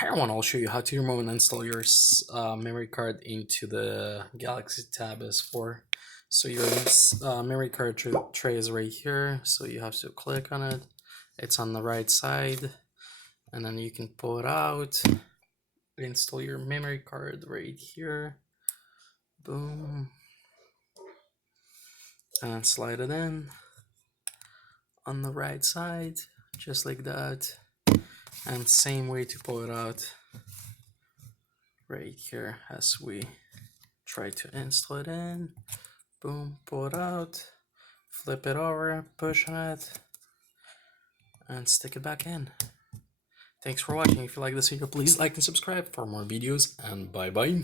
Here one, I'll show you how to remove and install your memory card into the Galaxy Tab S4. So your memory card tray is right here, so you have to click on it. It's on the right side, and then you can pull it out. Install your memory card right here. Boom. And slide it in on the right side, just like that. And same way to pull it out right here as we try to install it in. Boom, pull it out, flip it over, push on it, and stick it back in. Thanks for watching. If you like this video, please like and subscribe for more videos, and bye bye.